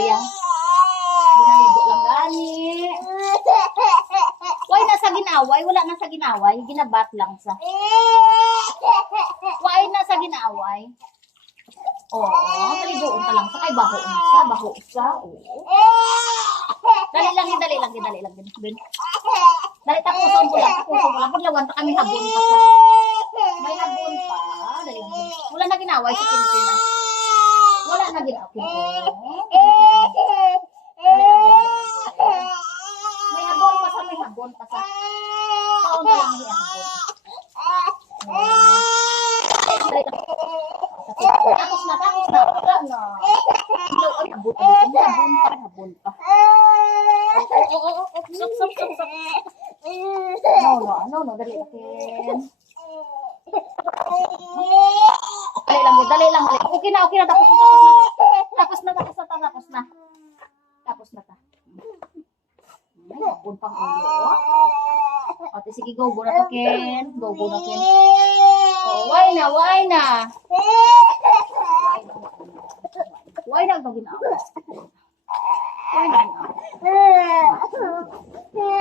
sayang. Ginaligo lang gani. Why nasa ginaway? Wala na sa ginaway. Ginabat lang sa. Why nasa ginaway? Oo, maligoon ka lang sa. Ay, baho na sa. Baho sa. Oo. Dali lang, dali lang, dali lang. Dali, dali. Dali, tapusin mo lang, tapusin mo lang. Paglawan pa kami habon pa sa. May habon pa. Dali lang. Wala na ginaway si Kintin. ah. Wala na ginaway. May habon pa sa. Taon pa lang. Dali lang. Tapos na, tapos na. Na. Ilaw, habon. Ay, habon pa, habon pa. Sok, sok, sok, sok. No, no, no, no, dali akin. Dali lang, dali lang. Okay na, okay na, tapos na. Tapos na, tapos na, tapos na. papuntang ulo. Oh. Ate, sige, go, go na to, Ken. Go, go na, Ken. Oh, why na, why na. Why na, gawin ako. Why na, gawin ako.